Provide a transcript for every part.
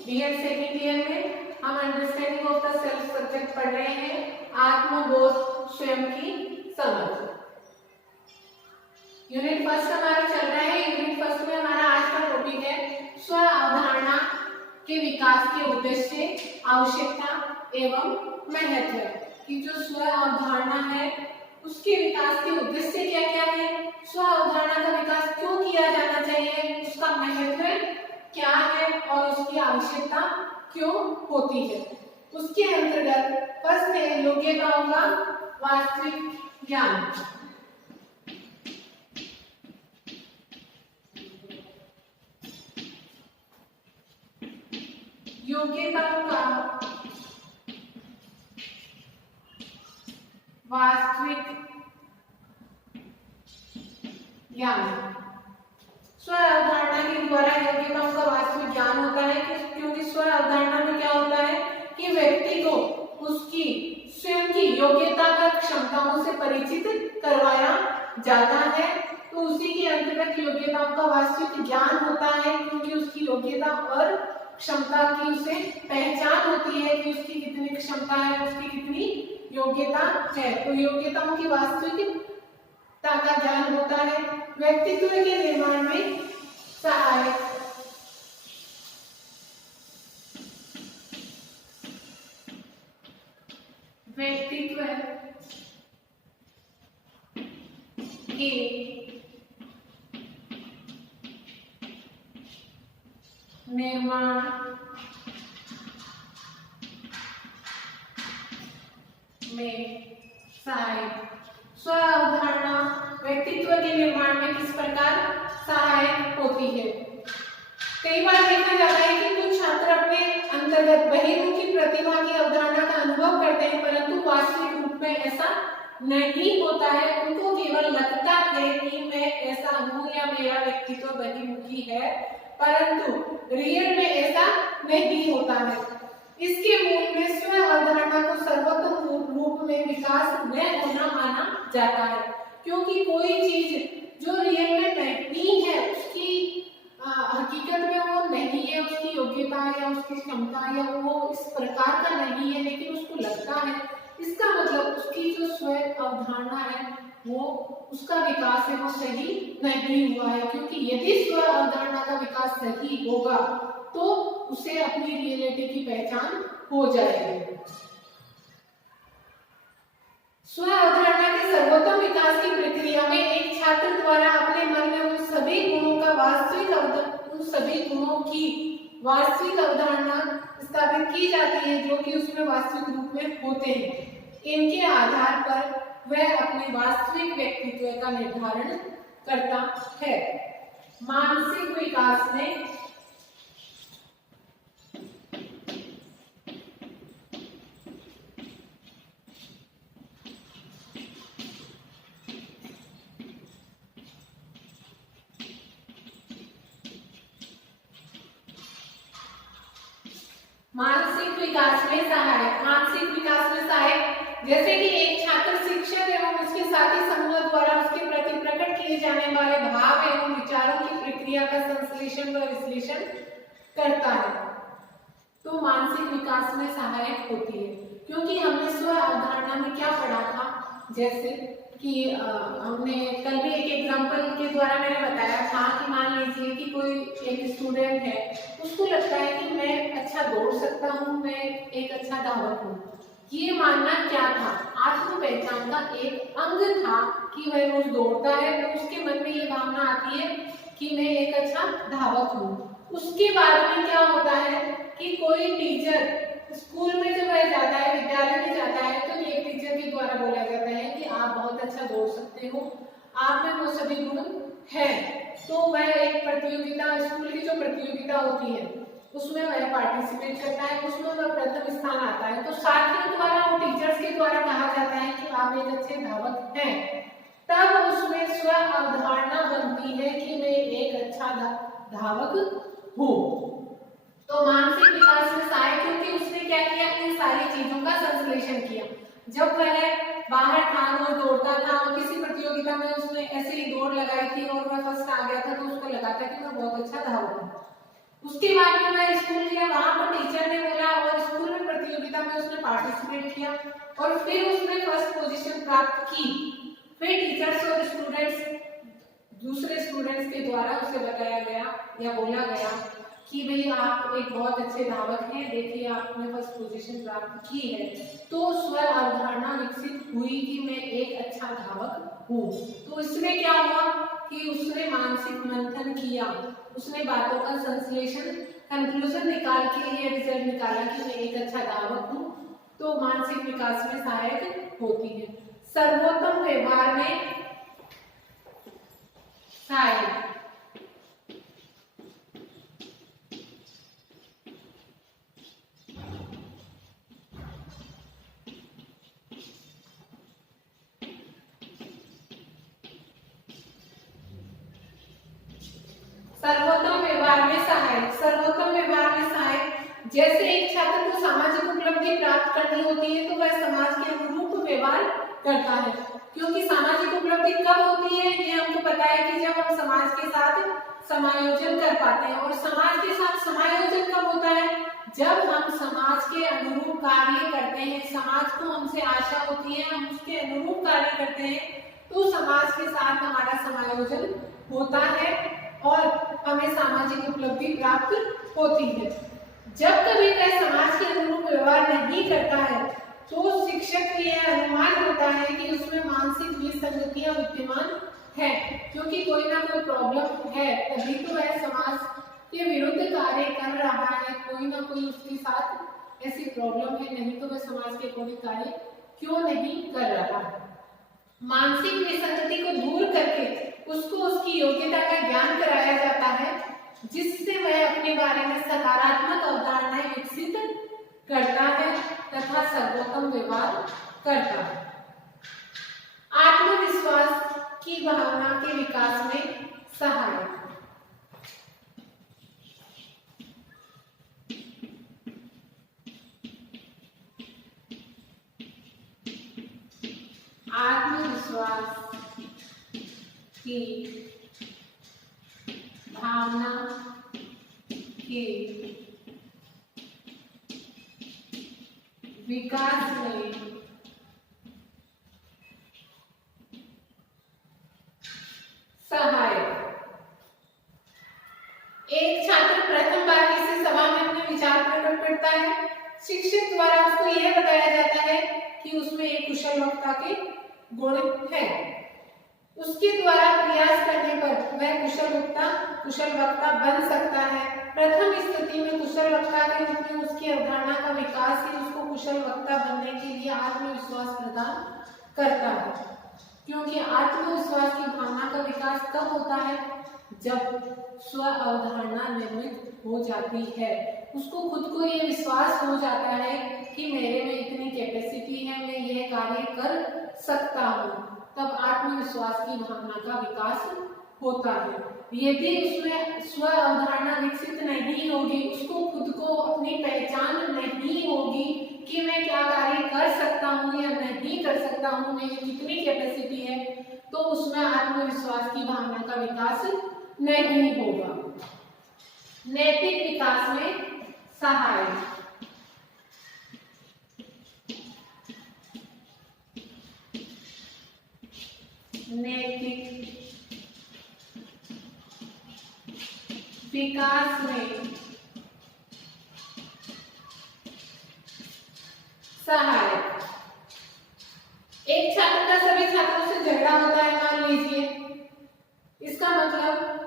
BEd second year में हम understanding of the self subject पढ़ रहे हैं, आत्मबोध स्वयं की समझ। यूनिट फर्स्ट हमारा चल रहा है। यूनिट फर्स्ट में हमारा आज का टॉपिक है स्व अवधारणा के विकास के उद्देश्य, आवश्यकता एवं महत्व। कि जो स्व अवधारणा है उसके विकास के उद्देश्य क्या क्या है, स्व अवधारणा का विकास क्यों किया जाना चाहिए, उसका महत्व क्या है और उसकी आवश्यकता क्यों होती है। उसके अंतर्गत फर्स्ट है योग्यताओं का वास्तविक ज्ञान। योग्यताओं का वास्तविक ज्ञान। स्व अवधारणा के द्वारा योग्यताओं का वास्तविक ज्ञान होता है क्योंकि स्व अवधारणा में क्या होता है कि व्यक्ति को उसकी स्वयं की योग्यता का क्षमताओं से परिचित करवाया जाता है। तो उसी के अंतर्गत योग्यताओं का वास्तविक ज्ञान होता है क्योंकि उसकी योग्यता और क्षमता की उसे पहचान होती है कि उसकी कितनी क्षमता है, उसकी कितनी योग्यता है। तो योग्यताओं की वास्तविकता का ज्ञान होता है। व्यक्तित्व के निर्माण में सहायक। व्यक्तित्व के निर्माण में सहायक। स्व अवधारणा व्यक्तित्व के निर्माण में किस प्रकार सहायक होती है। कई बार देखा जाता है कि कुछ छात्र अपने अंतर्गत बहिर्मुखी प्रतिभा की अवधारणा का अनुभव करते हैं, परंतु वास्तविक रूप में ऐसा नहीं होता है। उनको केवल लगता है कि मैं ऐसा हूँ या मेरा व्यक्तित्व बहिर्मुखी है, परंतु रियल में ऐसा नहीं होता है। इसके मूल में स्व अवधारणा को सर्वोत्तम रूप में विकास न होना माना जाता है, क्योंकि कोई चीज जो रियल में नहीं है उसकी हकीकत में वो नहीं है, उसकी योग्यता या उसकी क्षमता या वो इस प्रकार का नहीं है, लेकिन उसको लगता है, इसका मतलब उसकी जो स्व अवधारणा है वो उसका विकास है वो सही नहीं हुआ है। क्योंकि यदि स्व अवधारणा का विकास सही होगा तो उसे अपनी रियलिटी की पहचान हो जाएगी। स्व अवधारणा के सर्वोत्तम विकास की प्रक्रिया में एक छात्र द्वारा अपने मन में उन सभी गुणों की वास्तविक अवधारणा स्थापित की जाती है जो कि उसमें वास्तविक रूप में होते हैं। इनके आधार पर वह अपने वास्तविक व्यक्तित्व का निर्धारण करता है। मानसिक विकास में सहायक जैसे कि एक छात्र शिक्षक एवं उसके साथी समूह द्वारा उसके प्रति प्रकट किए जाने वाले भाव एवं विचारों की प्रक्रिया का संश्लेषण व विश्लेषण करता है, तो मानसिक विकास में सहायक होती है। क्योंकि हमने स्व अवधारणा में क्या पढ़ा था, जैसे कि हमने कल भी एक एग्जांपल के द्वारा मैंने बताया था कि मान लीजिए कि कोई एक स्टूडेंट है, उसको लगता है कि मैं अच्छा दौड़ सकता हूँ, मैं एक अच्छा धावक हूँ। ये मानना क्या था, आत्म पहचान का एक अंग था कि वह रोज दौड़ता है, तो उसके मन में ये भावना आती है कि मैं एक अच्छा धावक हूँ। उसके बाद में क्या होता है कि कोई टीचर स्कूल में जब वह जाता है, विद्यालय में जाता है, तो एक टीचर के द्वारा बोला जाता है कि आप बहुत अच्छा दौड़ सकते हो, आप में वो सभी गुण हैं। तो वह एक प्रतियोगिता, स्कूल की जो प्रतियोगिता होती है उसमें वह पार्टिसिपेट करता है, उसमें वह प्रथम स्थान आता है। तो साथियों द्वारा, वो टीचर्स के द्वारा कहा जाता है कि आप एक अच्छे धावक हैं। तब उसमें स्व अवधारणा बनती है कि मैं एक अच्छा धावक हूँ। तो मानसिक विकास में सहायक क्योंकि उसने क्या किया, इन सारी चीजों का संश्लेषण किया। जब वह बाहर था, वो दौड़ता था और किसी प्रतियोगिता में उसने ऐसे ही दौड़ लगाई थी और वह फर्स्ट आ गया था, तो उसको लगा था कि मैं बहुत अच्छा धावक हूँ। उसके बाद में मैं स्कूल गया, वहां पर टीचर ने बोला और स्कूल में प्रतियोगिता में उसने पार्टिसिपेट किया और फिर उसने फर्स्ट पोजीशन प्राप्त की। फिर टीचर्स और स्टूडेंट्स, दूसरे स्टूडेंट्स के द्वारा उसे बताया गया या बोला गया कि भाई आप एक बहुत अच्छे धावक हैं, देखिए आपने फर्स्ट पोजीशन प्राप्त की है। तो स्व अवधारणा विकसित हुई कि मैं एक अच्छा धावक हूँ। तो इसमें क्या हुआ कि उसने मानसिक मंथन किया, उसने बातों का संश्लेषण, कंक्लूजन निकाल के ये रिजल्ट निकाला कि मैं एक अच्छा धावक हूँ। तो मानसिक विकास में सहायक होती है। सर्वोत्तम व्यवहार में सहायक, सर्वोत्तम व्यवहार में सहायक, सर्वोत्तम व्यवहार में सहायक, जैसे एक छात्र को सामाजिक उपलब्धि प्राप्त करनी होती है तो वह समाज के अनुरूप व्यवहार करता है। क्योंकि सामाजिक उपलब्धि कब होती है, ये हमको पता है कि जब हम समाज के साथ समायोजन कर पाते हैं। और समाज के साथ समायोजन कब होता है, जब हम समाज के अनुरूप कार्य करते हैं, समाज को हमसे आशा होती है, हम उसके अनुरूप कार्य करते हैं, तो समाज के साथ हमारा समायोजन होता है और हमें सामाजिक उपलब्धि प्राप्त होती है। जब कभी वह समाज के अनुरूप व्यवहार नहीं करता है तो शिक्षक को यह अनुमान होता है कि उसमें मानसिक विसंगतियां विद्यमान है, क्योंकि कोई ना कोई प्रॉब्लम है, तभी तो वह समाज के विरुद्ध कार्य कर रहा है, कोई ना कोई उसके साथ ऐसी प्रॉब्लम है, नहीं तो वह समाज के अकॉर्डिंग कार्य क्यों नहीं कर रहा है। मानसिक विसंगति को दूर करके उसको उसकी योग्यता का ज्ञान कराया जाता है, जिससे वह अपने बारे में सकारात्मक अवधारणाएं विकसित करता है तथा सर्वोत्तम व्यवहार करता है। आत्मविश्वास की भावना के विकास में सहायक, आत्मविश्वास की भावना के विकास में सहायक। एक छात्र प्रथम बार किसी सभा में अपने विचार प्रकट करता है, शिक्षक द्वारा उसको यह बताया जाता है कि उसमें एक कुशल वक्ता के गुण है। उसके द्वारा प्रयास करने पर वह कुशल वक्ता बन सकता है। प्रथम स्थिति में कुशल वक्ता के रूप में उसकी अवधारणा का विकास ही उसको कुशल वक्ता बनने के लिए आत्मविश्वास प्रदान करता है। क्योंकि आत्मविश्वास की भावना का विकास तब होता है जब स्व अवधारणा निर्मित हो जाती है, उसको खुद को ये विश्वास हो जाता है कि मेरे में इतनी कैपेसिटी है, मैं यह कार्य कर सकता हूँ, तब आत्मविश्वास की भावना का विकास होता है। यदि उसमें स्व अवधारणा विकसित नहीं होगी, उसको खुद को अपनी पहचान नहीं होगी कि मैं क्या कार्य कर सकता हूँ या नहीं कर सकता हूँ, मेरी कितनी कैपेसिटी है, तो उसमें आत्मविश्वास की भावना का विकास नहीं होगा। नैतिक विकास में सहायक, नैतिक विकास में सहायक। एक छात्र का सभी छात्रों से झगड़ा होता है, मान लीजिए, इसका मतलब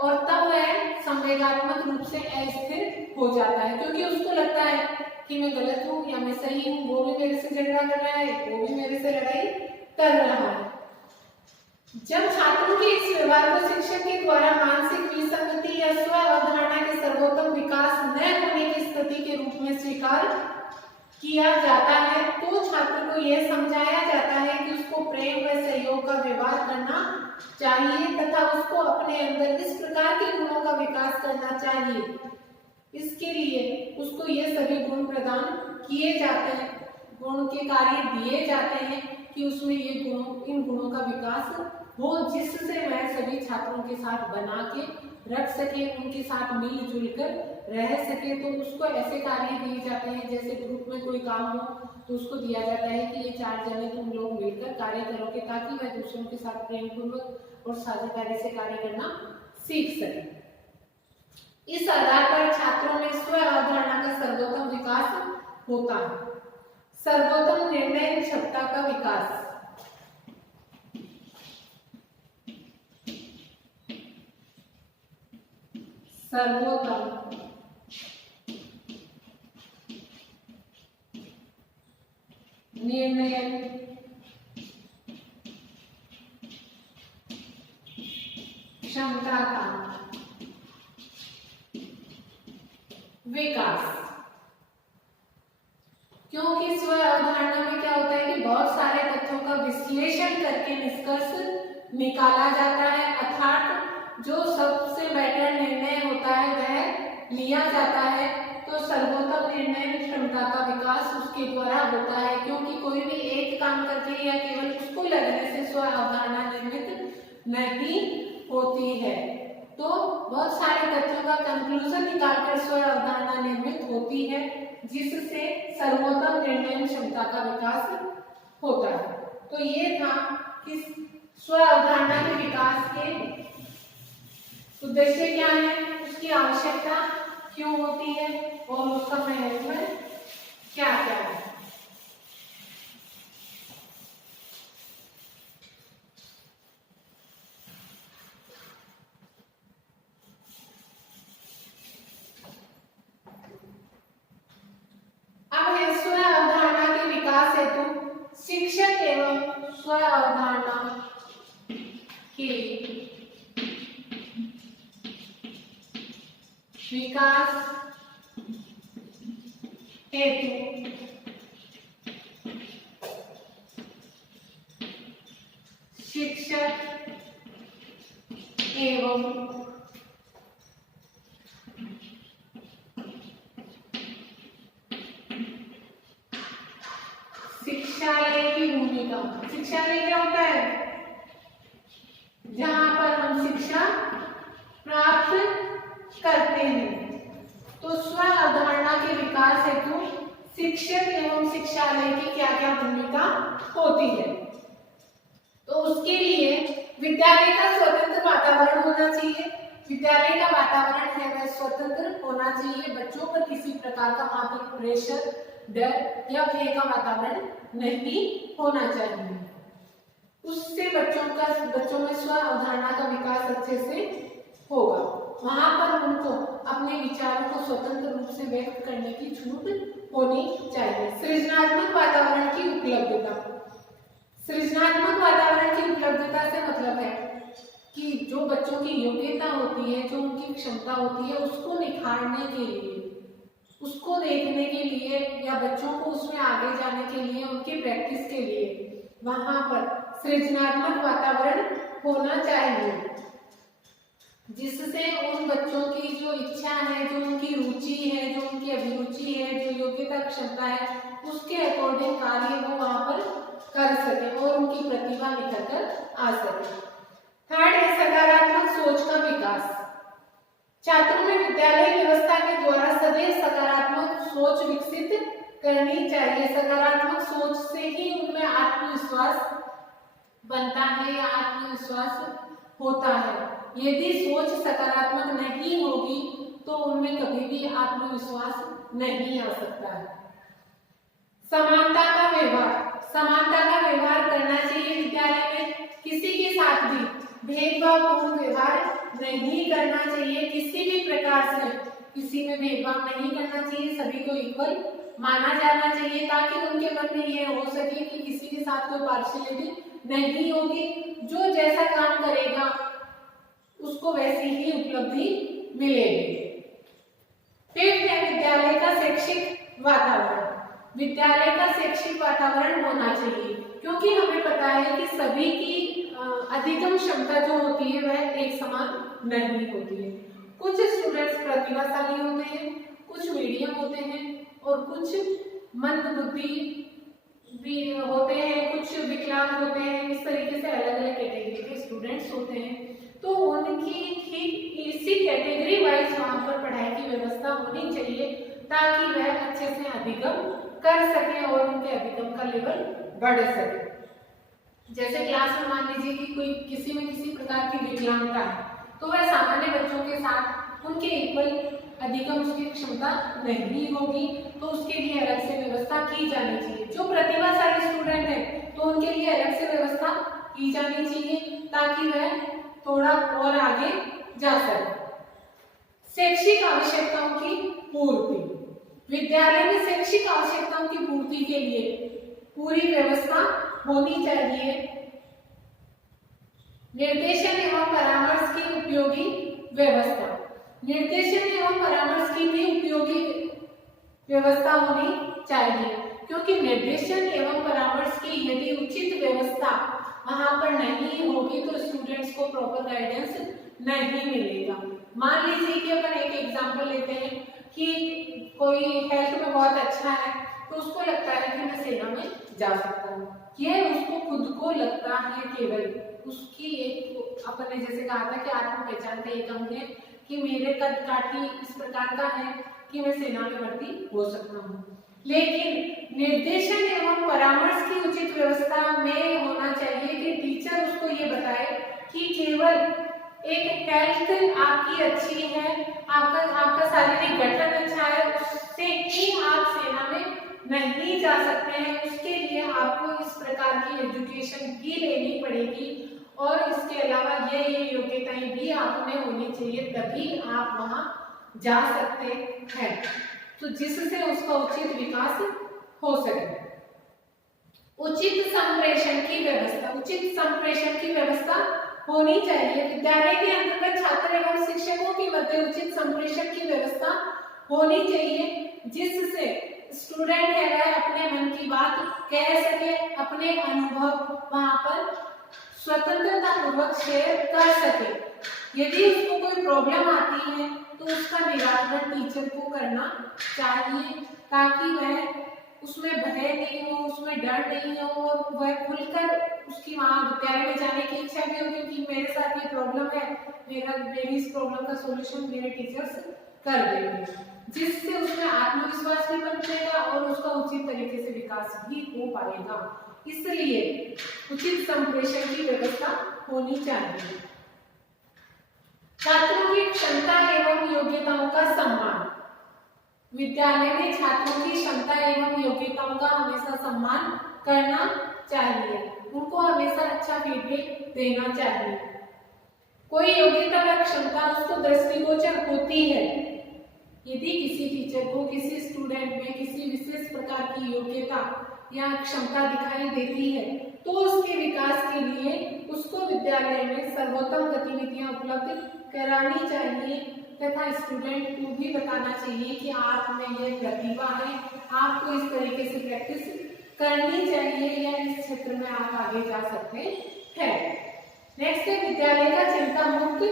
और तब वह संवेगात्मक रूप से अस्थिर हो जाता है, क्योंकि उसको लगता है कि मैं गलत हूँ या मैं सही हूँ, वो भी मेरे से झगड़ा कर रहा है, वो भी मेरे से लड़ाई कर रहा है। जब छात्रों के इस व्यवहार को शिक्षक के द्वारा मानसिक विसंगति या स्व अवधारणा के सर्वोत्तम विकास न होने की स्थिति के रूप में स्वीकार किया जाता है, तो छात्र को यह समझाया जाता है कि उसको प्रेम व सहयोग का व्यवहार करना चाहिए तथा उसको अपने अंदर इस प्रकार के गुणों का विकास करना चाहिए। इसके लिए उसको ये सभी गुण प्रदान किए जाते हैं, गुण के कार्य दिए जाते हैं कि उसमें इन गुणों का विकास हो, जिससे वह सभी छात्रों के साथ बना के रख सके, उनके साथ मिलजुल कर रह सके। तो उसको ऐसे कार्य दिए जाते हैं, जैसे ग्रुप में कोई काम हो तो उसको दिया जाता है कि ये 4 जने तुम लोग मिलकर कार्य करोगे, ताकि वह दूसरों के साथ प्रेम पूर्वक और साझेदारी से कार्य करना सीख सके। इस आधार पर छात्रों में स्व अवधारणा का सर्वोत्तम विकास होता है। सर्वोत्तम निर्णय क्षमता का विकास, सर्वोत्तम निर्णय क्षमता का विकास। क्योंकि स्व अवधारणा में क्या होता है कि बहुत सारे तथ्यों का विश्लेषण करके निष्कर्ष निकाला जाता है, अर्थात जो सबसे बेटर निर्णय होता है वह लिया जाता है। तो सर्वोत्तम निर्णय क्षमता का विकास उसके द्वारा होता है, क्योंकि कोई भी एक काम करके या केवल उसको लगने से स्व अवधारणा निर्मित नहीं होती है। तो बहुत सारे तथ्यों का कंक्लूजन निकालकर स्व अवधारणा निर्मित होती है, जिससे सर्वोत्तम निर्णय क्षमता का विकास होता है। तो ये था कि स्व अवधारणा के विकास के उद्देश्य क्या है, उसकी आवश्यकता क्यों होती है और उसका महत्व क्या क्या है। अब है स्व अवधारणा के विकास हेतु शिक्षक एवं स्व अवधारणा के विकास हेतु शिक्षक एवं शिक्षालय की भूमिका। शिक्षालय क्या होता है, जहां पर हम शिक्षा प्राप्त करते हैं। तो स्व अवधारणा के विकास हेतु शिक्षक एवं शिक्षालय की क्या क्या भूमिका होती है। तो उसके लिए विद्यालय का स्वतंत्र वातावरण होना चाहिए। विद्यालय का वातावरण है वह स्वतंत्र होना चाहिए, बच्चों पर किसी प्रकार का वहां पर प्रेशर, डर या भय का वातावरण नहीं होना चाहिए। उससे बच्चों में स्व अवधारणा का विकास अच्छे से होगा। वहां पर उनको अपने विचारों को स्वतंत्र रूप से व्यक्त करने की छूट होनी चाहिए। सृजनात्मक वातावरण की उपलब्धता। सृजनात्मक वातावरण की उपलब्धता से मतलब है कि जो बच्चों की योग्यता होती है, जो उनकी क्षमता होती है, उसको निखारने के लिए, उसको देखने के लिए या बच्चों को उसमें आगे जाने के लिए, उनकी प्रैक्टिस के लिए वहां पर सृजनात्मक वातावरण होना चाहिए, जिससे उन बच्चों की जो इच्छा है, जो उनकी रुचि है, जो उनकी अभिरुचि है, जो योग्यता क्षमता है, उसके अकॉर्डिंग कार्य वो वहां पर कर सके और उनकी प्रतिभा निखर कर आ सके। थर्ड है सकारात्मक सोच का विकास। छात्रों में विद्यालय व्यवस्था के द्वारा सदैव सकारात्मक सोच विकसित करनी चाहिए। सकारात्मक सोच से ही उनमें आत्मविश्वास बनता है या आत्मविश्वास होता है। यदि सोच सकारात्मक नहीं होगी तो उनमें कभी भी आत्मविश्वास नहीं आ सकता है। समानता का व्यवहार। समानता का व्यवहार करना चाहिए विद्यालय में। किसी के साथ भी भेदभावपूर्ण व्यवहार नहीं करना चाहिए। किसी भी प्रकार से किसी में भेदभाव नहीं करना चाहिए। सभी को इक्वल माना जाना चाहिए, ताकि उनके मन में यह हो सके कि किसी के साथ कोई पार्शियलिटी नहीं होगी। जो जैसा काम करेगा उसको वैसी ही उपलब्धि मिलेगी। फिफ्थ है विद्यालय का शैक्षिक वातावरण। विद्यालय का शैक्षिक वातावरण होना चाहिए, क्योंकि हमें पता है कि सभी की अधिकतम क्षमता जो होती है वह एक समान नहीं होती है। कुछ स्टूडेंट्स प्रतिभाशाली होते हैं, कुछ मीडियम होते हैं और कुछ मंद बुद्धि भी होते हैं, कुछ विकलांग होते हैं। इस तरीके से अलग अलग कैटेगरी के स्टूडेंट वाइज वहाँ पर पढ़ाई की व्यवस्था होनी चाहिए ताकि वह अच्छे से अधिगम कर सके और उनके अधिगम का लेवल बढ़ सके। जैसे क्लास में मान लीजिए कि कोई किसी में किसी प्रकार की विकलांगता है तो वह सामान्य बच्चों के साथ उनके इक्वल अधिगम उसकी क्षमता नहीं होगी, तो उसके लिए अलग से व्यवस्था की जानी चाहिए। जो प्रतिभाशाली स्टूडेंट है तो उनके लिए अलग से व्यवस्था की जानी चाहिए ताकि वह थोड़ा और आगे जा सके। शैक्षिक आवश्यकताओं की पूर्ति, विद्यालय में शैक्षिक आवश्यकताओं की पूर्ति के लिए पूरी व्यवस्था होनी चाहिए। निर्देशन एवं परामर्श की उपयोगी व्यवस्था, निर्देशन एवं परामर्श की भी उपयोगी व्यवस्था होनी चाहिए, क्योंकि निर्देशन एवं परामर्श की यदि उचित व्यवस्था वहां पर नहीं होगी तो स्टूडेंट्स को प्रॉपर गाइडेंस नहीं मिलेगा। मान लीजिए कि अपन एक एग्जांपल लेते हैं कि कोई हेल्थ में बहुत अच्छा है तो उसको लगता है कि मैं सेना में जा सकता हूँ, यह उसको खुद को लगता है, केवल उसकी एक अपन ने जैसे कहा था कि आत्म पहचान का एक अंग है कि मेरे कद काठी इस प्रकार का है कि मैं सेना में भर्ती हो सकता हूँ। लेकिन निर्देशन एवं परामर्श की उचित व्यवस्था में होना चाहिए कि टीचर उसको ये बताए कि केवल एक हेल्थ आपकी अच्छी है, आपका शारीरिक गठन अच्छा है, उससे ही आप सेना में नहीं जा सकते हैं। उसके लिए आपको इस प्रकार की एजुकेशन भी लेनी पड़ेगी और इसके अलावा ये योग्यताएं भी आप में होनी चाहिए, तभी आप वहां जा सकते हैं, तो जिससे उसका उचित विकास हो सके। उचित संप्रेषण की व्यवस्था, उचित संप्रेषण की व्यवस्था होनी चाहिए। विद्यालय के अंतर्गत छात्र एवं शिक्षकों के मध्य उचित संप्रेषण की व्यवस्था होनी चाहिए, जिससे स्टूडेंट है वह अपने मन की बात कह सके, अपने अनुभव वहां पर स्वतंत्रता पूर्वक शेयर कर सके। यदि उसको कोई प्रॉब्लम आती है तो उसका निराकरण टीचर को करना चाहिए ताकि वह उसमें भय नहीं हो, उसमें डर नहीं हो और वह खुलकर उसकी वहां विद्यालय में जाने की इच्छा भी हो, क्योंकि मेरे साथ ये प्रॉब्लम है, मेरी इस प्रॉब्लम का सॉल्यूशन मेरे टीचर्स कर देंगे, जिससे उसमें आत्मविश्वास भी बनेगा और उसका उचित तरीके से विकास भी हो पाएगा। इसलिए उचित संप्रेषण की व्यवस्था होनी चाहिए। छात्रों की क्षमता एवं योग्यताओं का सम्मान, विद्यालय में छात्रों की क्षमता एवं योग्यताओं का हमेशा सम्मान करना चाहिए, उनको हमेशा अच्छा फीडबैक देना चाहिए। कोई योग्यता या क्षमता उसको दृष्टिगोचर होती है, यदि किसी टीचर को किसी स्टूडेंट में किसी विशेष प्रकार की योग्यता या क्षमता दिखाई देती है तो उसके विकास के लिए उसको विद्यालय में सर्वोत्तम गतिविधियां उपलब्ध करानी चाहिए तथा स्टूडेंट को भी बताना चाहिए कि आप में यह प्रतिभा है, आपको इस तरीके से प्रैक्टिस करनी चाहिए या इस क्षेत्र में आप आगे जा सकते हैं। नेक्स्ट है विद्यालय का चिंता मुक्त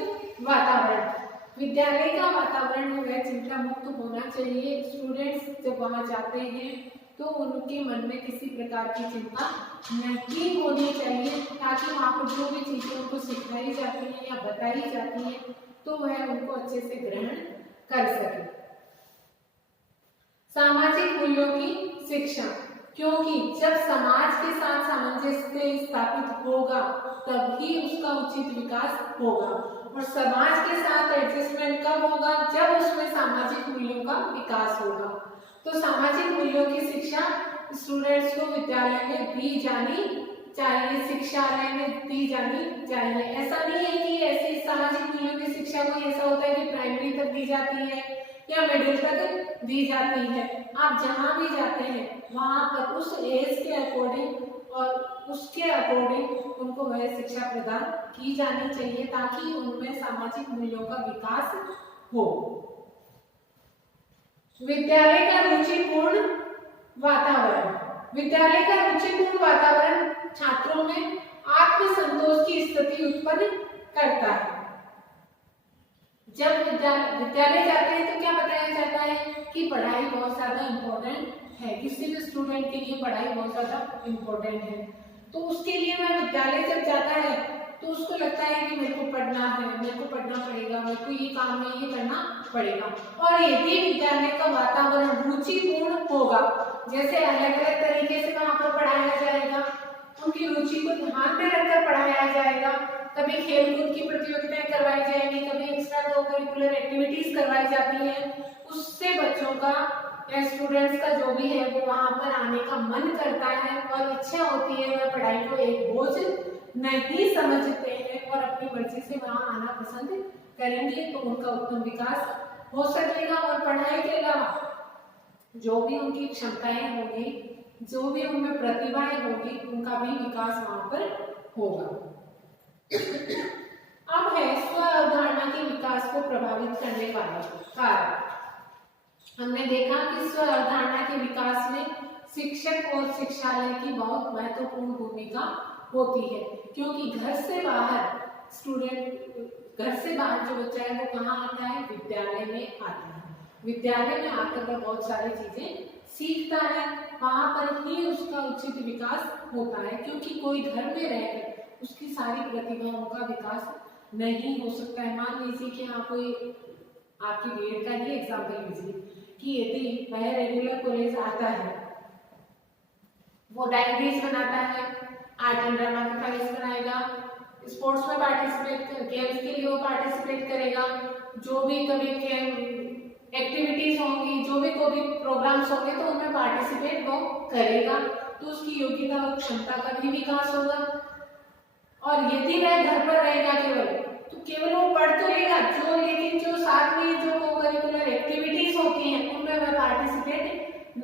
वातावरण। विद्यालय का वातावरण है वह चिंता मुक्त होना चाहिए। स्टूडेंट्स जब वहां जाते हैं तो उनके मन में किसी प्रकार की चिंता नहीं होनी चाहिए, ताकि वहाँ पर जो भी चीजें उनको सिखाई जाती है या बताई जाती है तो वह उनको अच्छे से ग्रहण कर सके। सामाजिक मूल्यों की शिक्षा, क्योंकि जब समाज के साथ सामंजस्य स्थापित होगा तभी उसका उचित विकास होगा, और समाज के साथ एडजस्टमेंट कब होगा, जब उसमें सामाजिक मूल्यों का विकास होगा। तो सामाजिक मूल्यों की शिक्षा स्टूडेंट्स को विद्यालय में दी जानी चाहिए, शिक्षालय में दी जानी चाहिए। ऐसा नहीं है कि ऐसी सामाजिक मूल्यों की शिक्षा को ऐसा होता है कि प्राइमरी तक दी जाती है या मिडिल तक दी जाती है। आप जहाँ भी जाते हैं वहाँ पर उस एज के अकॉर्डिंग और उसके अकॉर्डिंग उनको वह शिक्षा प्रदान की जानी चाहिए ताकि उनमें सामाजिक मूल्यों का विकास हो। विद्यालय का रुचिपूर्ण वातावरण, विद्यालय का रुचिपूर्ण वातावरण छात्रों में आत्मसंतोष की स्थिति उत्पन्न करता है। जब विद्यालय जाते हैं तो क्या बताया जाता है कि पढ़ाई बहुत ज्यादा इम्पोर्टेंट है, किसी भी स्टूडेंट के लिए पढ़ाई बहुत ज्यादा इम्पोर्टेंट है। तो उसके लिए वह विद्यालय जब जाता है तो उसको लगता है कि मेरे को पढ़ना है, मेरे को पढ़ना पड़ेगा, मेरे को ये काम है, ये करना पड़ेगा। और यदि विद्यालय का वातावरण रुचिपूर्ण होगा, जैसे अलग अलग तरीके से वहाँ पर पढ़ाया जाएगा, उनकी रुचि को ध्यान में रखकर पढ़ाया जाएगा, कभी खेलकूद की प्रतियोगिताएं करवाई जाएंगी, कभी एक्स्ट्रा करिकुलर एक्टिविटीज करवाई जाती हैं, उससे बच्चों का या स्टूडेंट्स का जो भी है वो वहाँ पर आने का मन करता है और इच्छा होती है, वह पढ़ाई को एक बोझ नहीं समझते हैं और अपनी मर्जी से वहाँ आना पसंद करेंगे, तो उनका उत्तम विकास हो सकेगा। और पढ़ाई के अलावा जो भी उनकी क्षमताएं होंगी, जो भी उनमें प्रतिभाएं होगी, उनका भी विकास वहाँ पर होगा। अब है स्व अवधारणा के विकास को प्रभावित करने वाले कारक। हमने देखा कि स्व अवधारणा के विकास में शिक्षक और शिक्षालय की बहुत महत्वपूर्ण भूमिका होती है, क्योंकि घर से बाहर जो बच्चा है वो कहाँ आता है, विद्यालय में आता है। विद्यालय में आकर वह बहुत सारी चीजें सीखता है, वहां पर ही उसका उचित विकास होता है, क्योंकि कोई घर में रहकर उसकी सारी प्रतिभाओं का विकास नहीं हो सकता है। मान लीजिए कि हाँ, कोई आपकी बीएड का ही एग्जाम्पल लीजिए कि यदि वह रेगुलर कॉलेज आता है, वो डायरीज बनाता है, आर्ट एंड ड्रामा का कॉलेज बनाएगा, स्पोर्ट्स में पार्टिसिपेट, गेम्स के लिए वो पार्टिसिपेट करेगा, जो भी कभी एक्टिविटीज होंगी, जो भी कोई प्रोग्राम्स होंगे तो उनमें पार्टिसिपेट वो करेगा, तो उसकी योग्यता और क्षमता का भी विकास होगा। और यदि वह घर पर रहेगा केवल वो पढ़ तो लेगा, लेकिन जो साथ में जो को-करिकुलर एक्टिविटीज होती हैं उनमें वह पार्टिसिपेट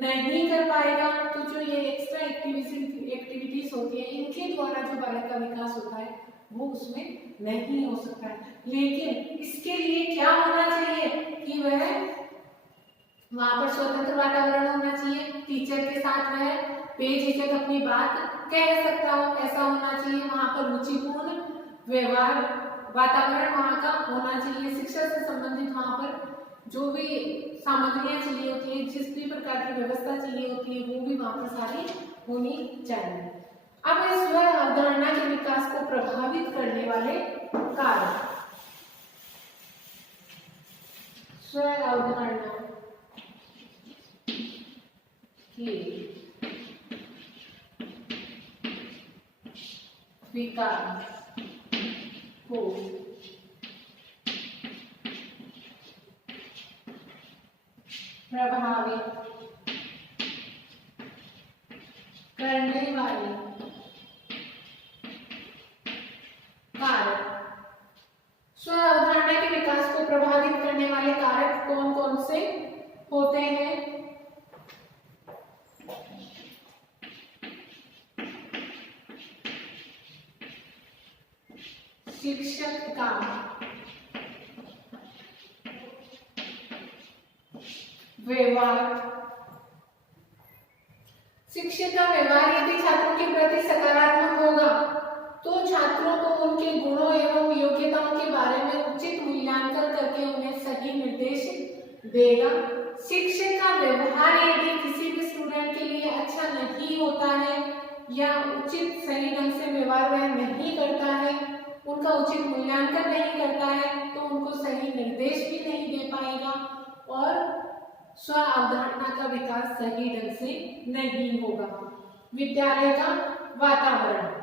नहीं कर पाएगा। तो जो ये एक्स्ट्रा एक्टिविटीज होती है, इनके द्वारा जो बालक का विकास होता है वो उसमें नहीं हो सकता है। लेकिन इसके लिए क्या होना चाहिए कि वह वहां पर स्वतंत्र वातावरण होना चाहिए, टीचर के साथ वह बेझिझक अपनी बात कह सकता हो, ऐसा होना चाहिए। वहां पर रुचिपूर्ण व्यवहार वातावरण वहां का होना चाहिए। शिक्षा से संबंधित वहां पर जो भी सामग्रियां चाहिए होती है, जिस भी प्रकार की व्यवस्था चाहिए होती है, वो भी वहां पर सारी होनी चाहिए। अब इस स्व अवधारणा के विकास को प्रभावित करने वाले कारक। स्व अवधारणा के विकास को प्रभावित करने वाले कारक। स्व अवधारणा के विकास को प्रभावित करने वाले कारक कौन कौन से होते हैं? शिक्षक का व्यवहार। शिक्षक का व्यवहार यदि छात्रों के प्रति सकारात्मक होगा तो छात्रों को उनके गुणों एवं योग्यताओं के बारे में उचित मूल्यांकन करके उन्हें सही निर्देश देगा। शिक्षक का व्यवहार यदि किसी भी स्टूडेंट के लिए अच्छा नहीं होता है या उचित सही ढंग से व्यवहार वह नहीं करता है, उनका उचित मूल्यांकन नहीं करता है, तो उनको सही निर्देश भी नहीं दे पाएगा और स्व अवधारणा का विकास सही ढंग से नहीं होगा। विद्यालय का वातावरण।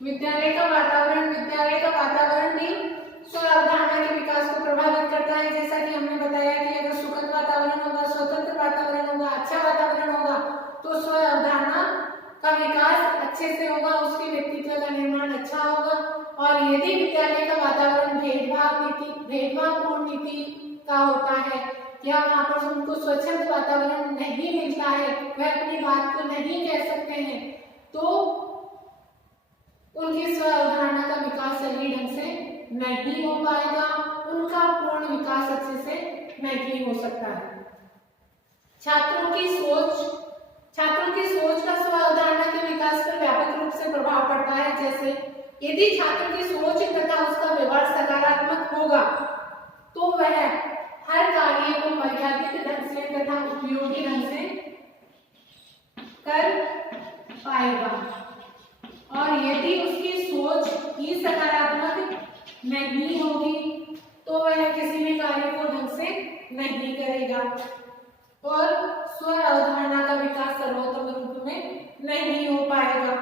विद्यालय का वातावरण भी स्व अवधारणा के विकास को प्रभावित करता है। जैसा कि हमने बताया कि अगर सुखद वातावरण होगा, स्वतंत्र वातावरण होगा, अच्छा वातावरण होगा तो स्व अवधारणा का विकास अच्छे से होगा, उसके व्यक्तित्व का निर्माण अच्छा होगा। और यदि विद्यालय का वातावरण भेदभावपूर्ण नीति का होता है या वहाँ पर उनको स्वच्छंद वातावरण नहीं मिलता है, वह अपनी बात को नहीं कह सकते हैं, तो उनकी स्व अवधारणा का विकास सही ढंग से नहीं हो पाएगा, उनका पूर्ण विकास अच्छे से नहीं हो सकता है। छात्रों की सोच का स्व अवधारणा के विकास पर व्यापक रूप से प्रभाव पड़ता है। जैसे यदि छात्र की सोच तथा उसका व्यवहार सकारात्मक होगा तो वह हर कार्य को मर्यादित ढंग से तथा उपयोगी ढंग से कर पाएगा, और यदि उसकी सोच ही सकारात्मक नहीं होगी तो वह किसी भी कार्य को ढंग से नहीं करेगा और स्व अवधारणा का विकास सर्वोत्तम रूप में नहीं हो पाएगा।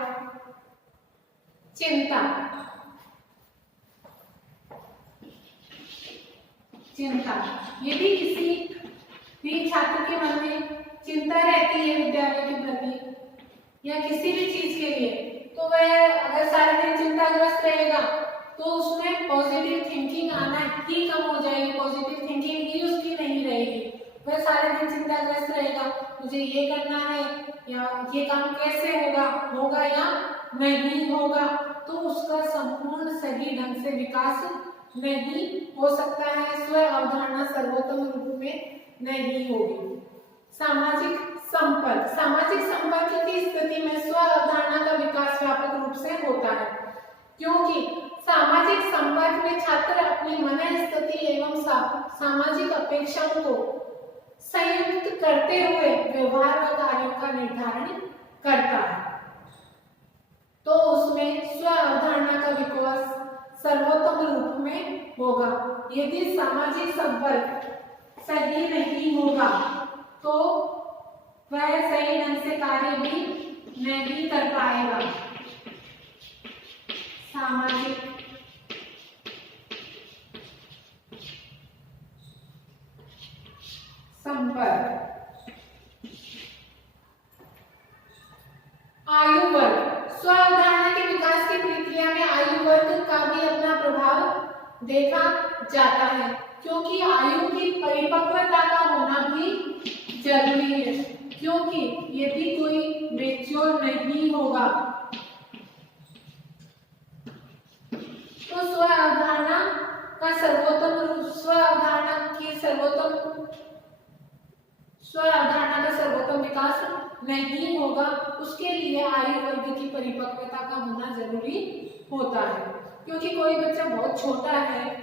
चिंता। यदि किसी भी छात्र के मन में चिंता रहती है विद्यालय के प्रति या किसी भी चीज के लिए, तो वह अगर सारे दिन चिंताग्रस्त रहेगा तो उसमें पॉजिटिव थिंकिंग आना ही कम हो जाएगी, पॉजिटिव थिंकिंग ही उसकी नहीं रहेगी। वह सारे दिन चिंताग्रस्त रहेगा, मुझे ये करना है या ये काम कैसे होगा या नहीं होगा, तो उसका संपूर्ण सही ढंग से विकास नहीं हो सकता है, स्व अवधारणा सर्वोत्तम रूप में नहीं होगी। सामाजिक संपर्क की स्थिति में स्व अवधारणा का विकास व्यापक रूप से होता है, क्योंकि सामाजिक संपर्क में छात्र अपनी मन स्थिति एवं सामाजिक अपेक्षाओं को संयुक्त करते हुए व्यवहार व कार्यों का निर्धारण करता है, तो उसमें स्व अवधारणा का विकास सर्वोत्तम रूप में होगा। यदि सामाजिक संपर्क सही नहीं होगा तो वह सही ढंग से कार्य भी नहीं कर पाएगा। सामाजिक संपर्क। आयु वर्ग। स्व अवधारणा के विकास की प्रक्रिया में आयु वर्ग का भी अपना प्रभाव देखा जाता है, क्योंकि आयु की परिपक्वता का होना भी जरूरी है, क्योंकि यदि कोई मैच्योर नहीं होगा तो स्व अवधारणा का सर्वोत्तम विकास नहीं होगा। उसके लिए आयु वर्ग की परिपक्वता का होना जरूरी होता है, क्योंकि कोई बच्चा बहुत छोटा है,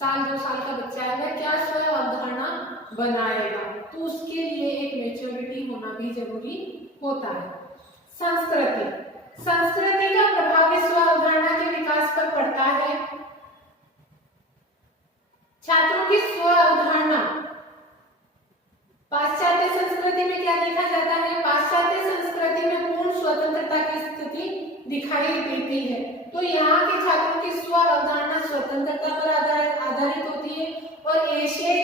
साल 2 साल का बच्चा है, वह क्या स्व अवधारणा बनाएगा, तो उसके लिए एक मैच्योरिटी होना भी जरूरी होता है। संस्कृति का प्रभाव स्व अवधारणा के विकास पर पड़ता है। छात्रों की स्व अवधारणा पाश्चात्य संस्कृति में क्या देखा जाता है? पाश्चात्य संस्कृति में पूर्ण स्वतंत्रता की स्थिति दिखाई देती है, तो यहाँ के छात्रों की स्व अवधारणा स्वतंत्रता पर आधारित होती है। और एशियाई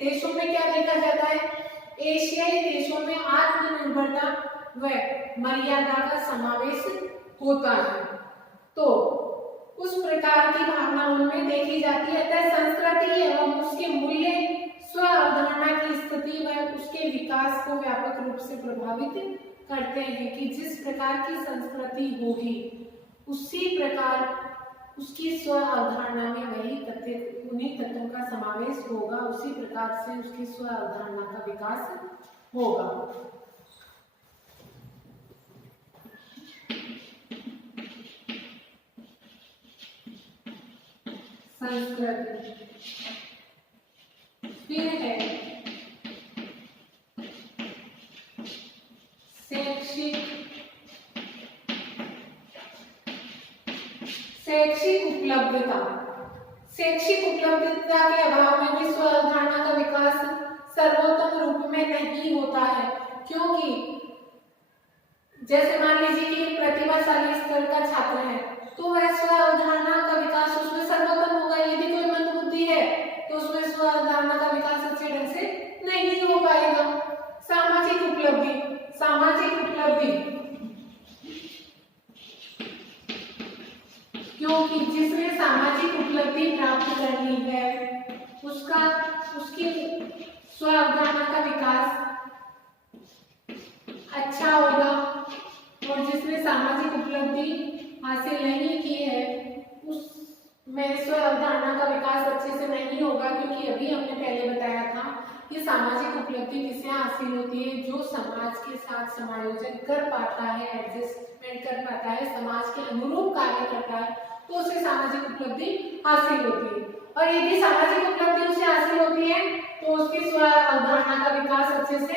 देशों में क्या देखा जाता है? एशियाई देशों में आत्मनिर्भरता व मर्यादा का समावेश होता है, तो उस प्रकार की भावना उनमें देखी जाती है। अतः संस्कृति एवं उसके मूल्य स्व अवधारणा की स्थिति व उसके विकास को व्यापक रूप से प्रभावित करते हैं कि जिस प्रकार की संस्कृति होगी उसी प्रकार उसकी स्व अवधारणा में उन्हीं तत्वों का समावेश होगा, उसी प्रकार से उसकी स्व अवधारणा का विकास होगा। संस्कृति फिर है शैक्षिक उपलब्धता। शैक्षिक उपलब्धता के अभाव में भी स्व अवधारणा का विकास सर्वोत्तम रूप में नहीं होता है, क्योंकि जैसे मान लीजिए कि एक प्रतिभाशाली स्तर का छात्र है तो वह स्व अवधारणा का विकास उसमें सर्वोत्तम होगा। यदि कोई मंदबुद्धि है तो उसमें स्व अवधारणा का विकास अच्छे ढंग से नहीं हो पाएगा। सामाजिक उपलब्धि, क्योंकि जिसने सामाजिक उपलब्धि प्राप्त करनी है उसकी स्व अवधारणा का विकास अच्छा होगा, और जिसने सामाजिक उपलब्धि हासिल नहीं की है उसमें स्व अवधारणा का विकास अच्छे से नहीं होगा, क्योंकि अभी हमने पहले बताया था कि सामाजिक उपलब्धि किससे हासिल होती है? जो समाज के साथ समायोजन कर पाता है, एडजस्टमेंट एंड कर पाता है, समाज के अनुरूप कार्य करता है, तो उसे सामाजिक उपलब्धि हासिल होती है। और यदि सामाजिक उपलब्धि उसे हासिल होती है तो उसकी स्व अवधारणा का विकास अच्छे से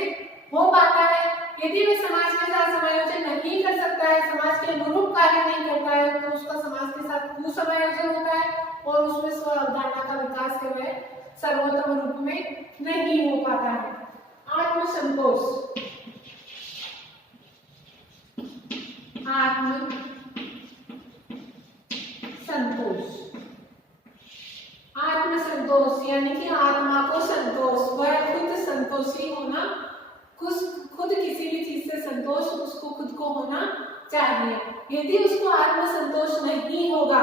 हो पाता है। यदि वह समाज के साथ समायोजन नहीं कर सकता है, समाज के अनुरूप कार्य नहीं करता है, तो उसका समाज के साथ कुसमायोजन होता है और उसमें स्व अवधारणा का विकास जो है सर्वोत्तम रूप में नहीं हो पाता है। आत्मसंतोष, आत्म संतोष, आत्मसंतोष यानी कि आत्मा को संतोष, वह खुद संतोषी होना, खुद किसी भी चीज से संतोष उसको खुद को होना चाहिए। यदि उसको आत्मसंतोष नहीं होगा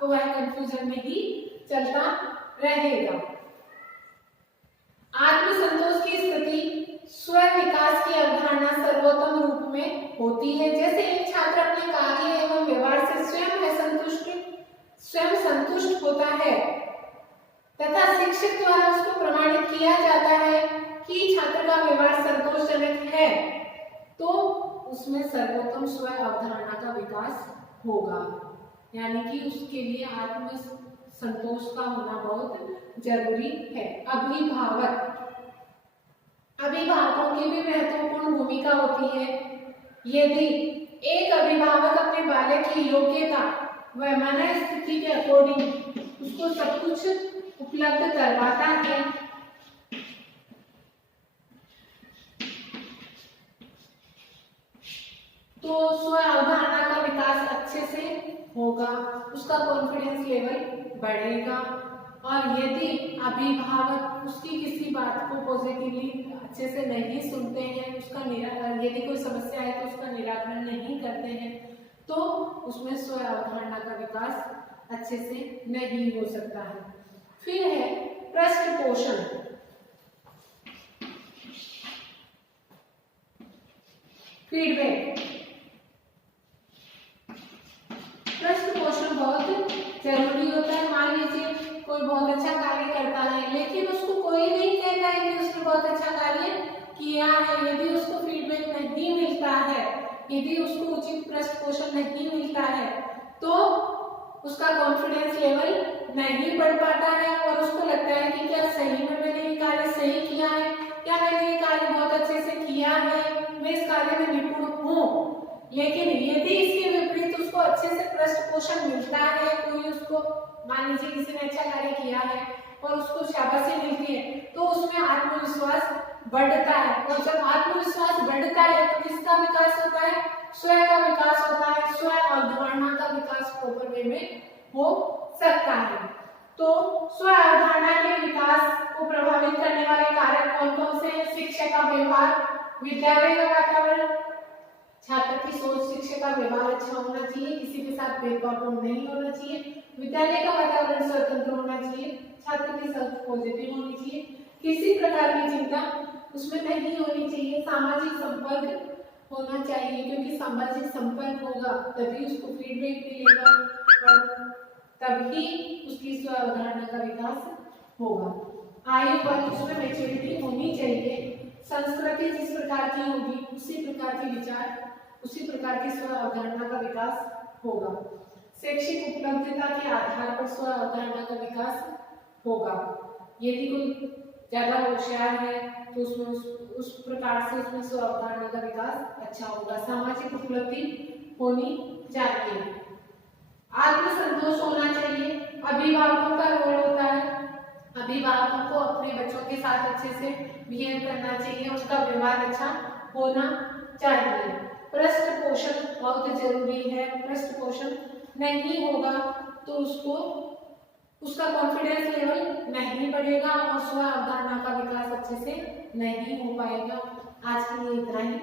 तो वह कंफ्यूजन में ही चलता रहेगा। आत्मसंतोष की स्थिति स्व विकास की अवधारणा सर्वोत्तम रूप में होती है। जैसे एक छात्र अपने कार्य एवं व्यवहार से स्वयं संतुष्ट होता है तथा शिक्षक द्वारा उसको प्रमाणित किया जाता है कि छात्र का व्यवहार संतोषजनक है, तो उसमें सर्वोत्तम स्व अवधारणा का विकास होगा। यानी कि उसके लिए आत्म संतोष का होना बहुत जरूरी है। अभिभावकों की भी महत्वपूर्ण भूमिका होती है। यदि एक अभिभावक अपने बालक की योग्यता व मनस्थिति के अकॉर्डिंग उसको सब कुछ उपलब्ध करवाता है, तो स्व अवधारणा का विकास अच्छे से होगा, उसका कॉन्फिडेंस लेवल बढ़ेगा। और यदि अभिभावक उसकी किसी बात को पॉजिटिवली अच्छे से नहीं सुनते हैं, उसका यदि कोई समस्या है तो उसका निराकरण नहीं करते हैं, तो उसमें स्व अवधारणा का विकास अच्छे से नहीं हो सकता है। फिर है पृष्ठपोषण। फीडबैक, पृष्ठपोषण बहुत जरूरी होता है। मान लीजिए कोई बहुत अच्छा कार्य करता है लेकिन उसको कोई नहीं कहता है कि उसने बहुत अच्छा कार्य किया है, यदि उसको फीडबैक नहीं मिलता है, यदि उसको उचित पृष्ठपोषण नहीं मिलता है, तो उसका कॉन्फिडेंस लेवल नहीं बढ़ पाता है और उसको लगता है कि क्या सही में मैंने ये कार्य सही किया है, क्या मैंने ये कार्य बहुत अच्छे से किया है, मैं इस कार्य में निपुण हूँ। लेकिन यदि इसके विपरीत उसको अच्छे से पृष्ठपोषण मिलता है, कोई उसको मान लीजिए किसी ने अच्छा कार्य किया है और उसको शाबाशी मिलती है, तो उसमें आत्मविश्वास बढ़ता है। और जब आत्मविश्वास बढ़ता है तो किसका विकास होता है? स्व का विकास होता है, स्व अवधारणा का विकास प्रॉपर वे में हो सकता है। तो स्व अवधारणा के विकास को प्रभावित करने वाले कारक कौन कौन से हैं? शिक्षक का व्यवहार, विद्यालय का वातावरण, छात्र की सोच, शिक्षक का व्यवहार अच्छा होना चाहिए, किसी के साथ भेदभाव नहीं होना चाहिए, विद्यालय का वातावरण स्वतंत्र होना चाहिए, छात्र की सोच पॉजिटिव होनी चाहिए, किसी प्रकार की चिंता उसमें नहीं होनी चाहिए, सामाजिक संपर्क होना चाहिए, क्योंकि सामाजिक संपर्क होगा तभी उसको फीडबैक मिलेगा और तभी उसकी स्व अवधारणा का विकास होगा। आयु पर उसमें मैच्योरिटी होनी चाहिए, संस्कृति जिस प्रकार की होगी उसी प्रकार के विचार, उसी प्रकार की स्व अवधारणा का विकास होगा। शैक्षिक उपलब्धता के आधार पर स्व अवधारणा का विकास होगा। यदि कोई ज्यादा होशियार है तो उसमें उस प्रकार से उसमें स्व अवधारणा का विकास अच्छा होगा। सामाजिक उपलब्धि होनी चाहिए, आत्मसंतोष होना चाहिए, अभिभावकों का रोल होता है, अभिभावकों को अपने बच्चों के साथ अच्छे से बिहेव करना चाहिए, उसका व्यवहार अच्छा होना चाहिए। पृष्ठपोषण बहुत जरूरी है, पृष्ठपोषण नहीं होगा तो उसका कॉन्फिडेंस लेवल नहीं बढ़ेगा और स्व अवधारणा का विकास अच्छे से नहीं हो पाएगा। आज के लिए इतना ही।